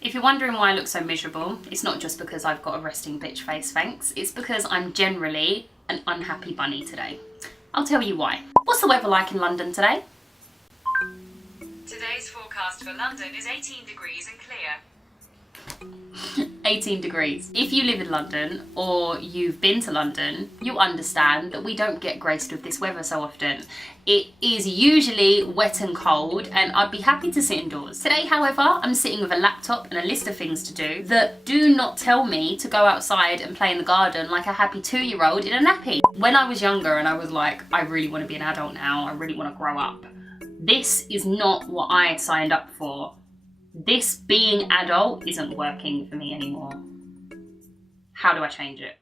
If you're wondering why I look so miserable, it's not just because I've got a resting bitch face, thanks. It's because I'm generally an unhappy bunny today. I'll tell you why. What's the weather like in London today? Today's forecast for London is 18 degrees and clear. 18 degrees. If you live in London or you've been to London, you understand that we don't get graced with this weather so often. It is usually wet and cold, and I'd be happy to sit indoors. Today, however, I'm sitting with a laptop and a list of things to do that do not tell me to go outside and play in the garden like a happy 2-year-old in a nappy. When I was younger and I was like, I really want to be an adult now, I really want to grow up, this is not what I signed up for. This being adult isn't working for me anymore. How do I change it?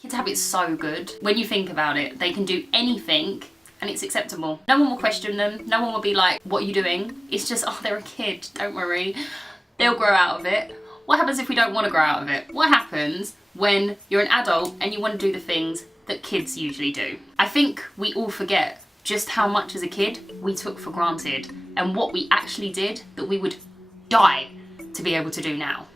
Kids' habits so good. When you think about it, they can do anything and it's acceptable. No one will question them. No one will be like, what are you doing? It's just, oh, they're a kid, don't worry. They'll grow out of it. What happens if we don't want to grow out of it? What happens when you're an adult and you want to do the things that kids usually do? I think we all forget just how much as a kid we took for granted and what we actually did that we would die to be able to do now.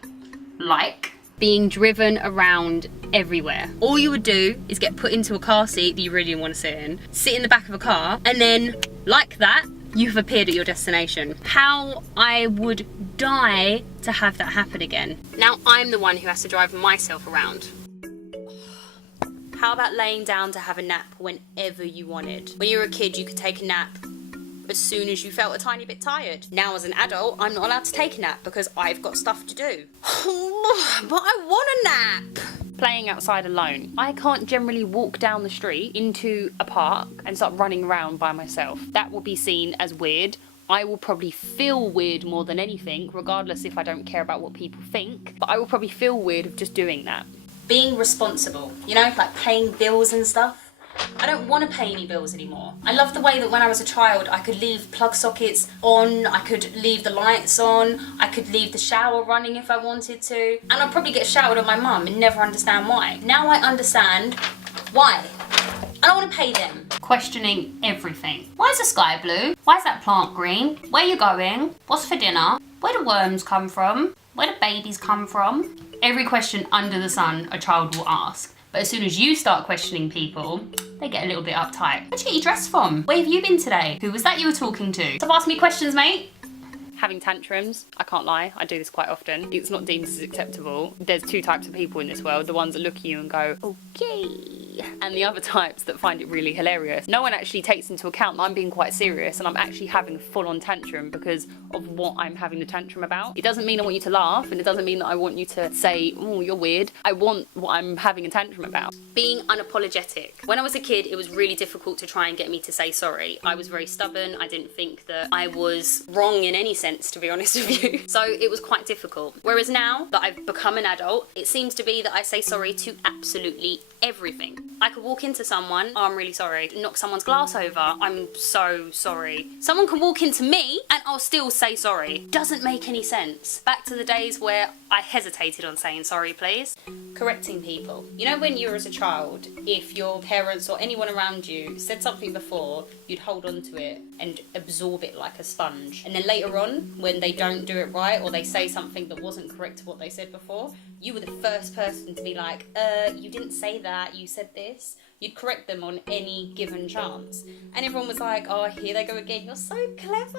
Like being driven around everywhere. All you would do is get put into a car seat that you really didn't want to sit in the back of a car, and then like that, you've appeared at your destination. How I would die to have that happen again. Now I'm the one who has to drive myself around. How about laying down to have a nap whenever you wanted? When you were a kid, you could take a nap as soon as you felt a tiny bit tired. Now as an adult, I'm not allowed to take a nap because I've got stuff to do. But I want a nap! Playing outside alone. I can't generally walk down the street into a park and start running around by myself. That will be seen as weird. I will probably feel weird more than anything, regardless if I don't care about what people think. But I will probably feel weird of just doing that. Being responsible, you know, like paying bills and stuff. I don't want to pay any bills anymore. I love the way that when I was a child, I could leave plug sockets on, I could leave the lights on, I could leave the shower running if I wanted to, and I'd probably get showered on my mum and never understand why. Now I understand why. I don't want to pay them. Questioning everything. Why is the sky blue? Why is that plant green? Where are you going? What's for dinner? Where do worms come from? Where do babies come from? Every question under the sun a child will ask. But as soon as you start questioning people, they get a little bit uptight. Where'd you get your dress from? Where have you been today? Who was that you were talking to? Stop asking me questions, mate. Having tantrums, I can't lie, I do this quite often. It's not deemed as acceptable. There's two types of people in this world. The ones that look at you and go, okay. And the other types that find it really hilarious. No one actually takes into account that I'm being quite serious and I'm actually having a full-on tantrum because of what I'm having the tantrum about. It doesn't mean I want you to laugh, and it doesn't mean that I want you to say, oh, you're weird. I want what I'm having a tantrum about. Being unapologetic. When I was a kid, it was really difficult to try and get me to say sorry. I was very stubborn. I didn't think that I was wrong in any sense, to be honest with you. So it was quite difficult. Whereas now that I've become an adult, it seems to be that I say sorry to absolutely everything. I could walk into someone, oh, I'm really sorry, knock someone's glass over, I'm so sorry. Someone can walk into me and I'll still say sorry. Doesn't make any sense. Back to the days where I hesitated on saying sorry, please. Correcting people. You know, when you were as a child, if your parents or anyone around you said something before, you'd hold on to it and absorb it like a sponge. And then later on, when they don't do it right or they say something that wasn't correct to what they said before, you were the first person to be like, you didn't say that, you said this. You'd correct them on any given chance. And everyone was like, oh, here they go again, you're so clever.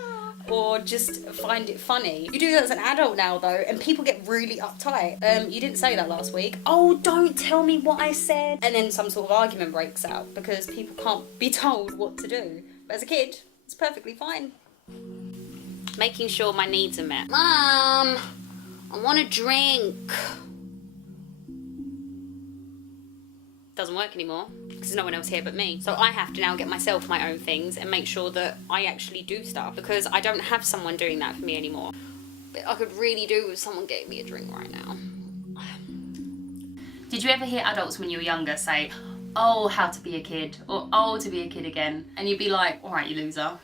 Or just find it funny. You do that as an adult now though, and people get really uptight. You didn't say that last week. Oh, don't tell me what I said. And then some sort of argument breaks out because people can't be told what to do. But as a kid, it's perfectly fine. Making sure my needs are met. Mom, I want a drink. Doesn't work anymore because there's no one else here but me. So I have to now get myself my own things and make sure that I actually do stuff because I don't have someone doing that for me anymore. But I could really do with someone getting me a drink right now. Did you ever hear adults when you were younger say, oh, how to be a kid, or oh, to be a kid again? And you'd be like, all right, you loser.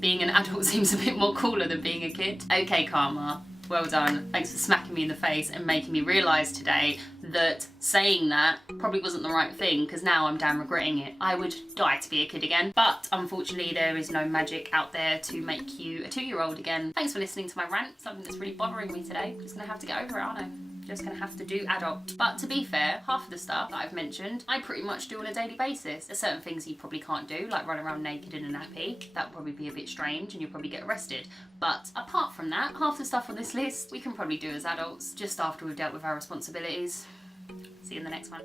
Being an adult seems a bit more cooler than being a kid. Okay, Karma. Well done. Thanks for smacking me in the face and making me realise today that saying that probably wasn't the right thing, because now I'm damn regretting it. I would die to be a kid again, but unfortunately there is no magic out there to make you a 2-year-old again. Thanks for listening to my rant, something that's really bothering me today. Just gonna have to get over it, aren't I? Just gonna have to do adult. But to be fair, half of the stuff that I've mentioned, I pretty much do on a daily basis. There's certain things you probably can't do, like run around naked in a nappy. That would probably be a bit strange and you'll probably get arrested. But apart from that, half the stuff on this list, we can probably do as adults, just after we've dealt with our responsibilities. See you in the next one.